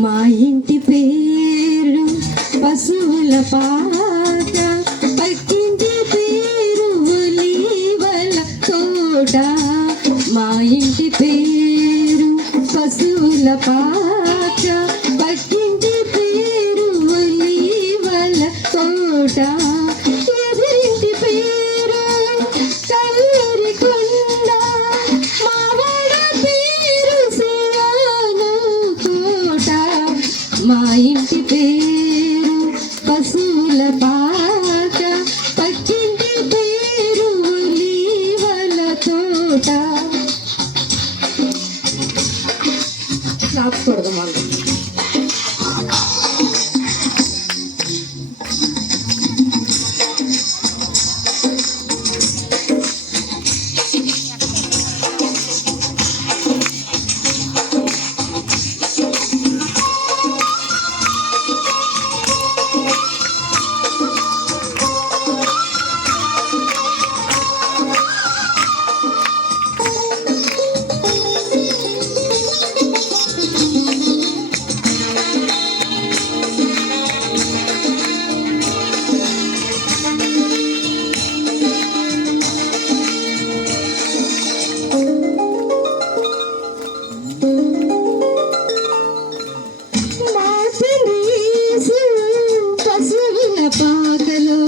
మా ఇంటి పేరు పశువుల పాట, పక్కింటి పేరు ఒలీవల తోట. మా ఇంటి పేరు పశువుల పాట, పక్కింటి పేరు ఒలీవల తోట. ఎదురింటి పేరు కల్లరి కొండ, మా వాడ పేరు సియోను కోట. మా ఇంటి పేరు పశువుల పాట, పక్కింటి పేరు ఒలీవల తోట. రాకూడదు వాళ్ళు. పాకలో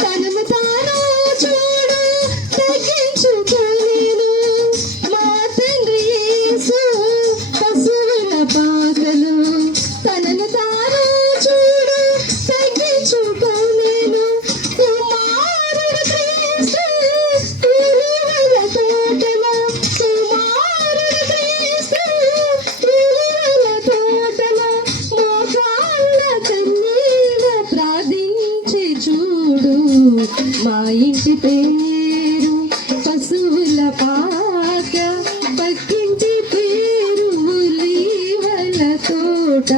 తనను తాను చూడు తగ్గించుకోలేను. మా తండ్రి యేసు పశువుల పాకలో తనను తాను చూడు తగ్గించుకోలేను. కుమారుడు క్రీస్తు ఒలీవల తోటలో, కుమారుడు క్రీస్తు ఒలీవల తోటలో మోకాళ్ళ కన్నీళ్ళ ప్రార్థించి చూడు. మా ఇంటి పేరు పశువుల పాక, పక్కింటి పేరు ఒలీవల తోట.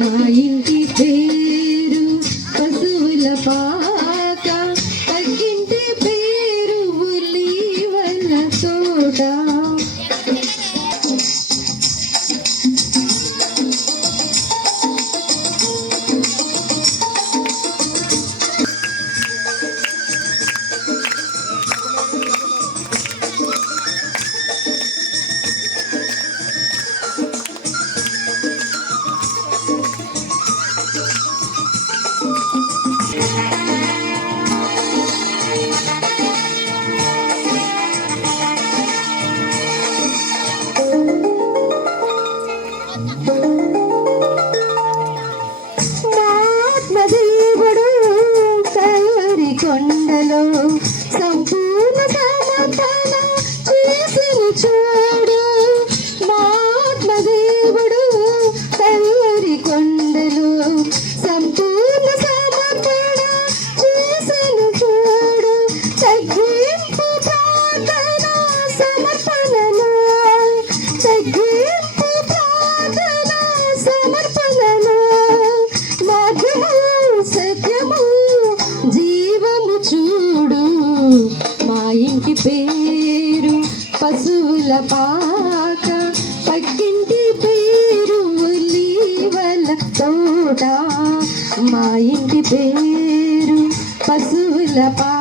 మా ఇంటి పేరు పశువుల పాక, పక్కింటి పేరు ఒలీవల తోట. దేవుడు కల్లరి కొండలో సంపూర్ణ సమర్పణ చేసిన చూడు. మాత్మ దేవుడు కల్లరి కొండలో సంపూర్ణ సమర్పణ చేసిన చూడు. తగ్గింపు ప్రార్థన సమర్పణలో, తగ్గింపు ప్రార్థన సమర్పణలో మార్గము సత్యము జీవము చూడు. మా ఇంటి పేరు పశువుల పాక, పక్కింటి పేరు ఒలీవల తోట. మా ఇంటి పేరు పశువుల పాక.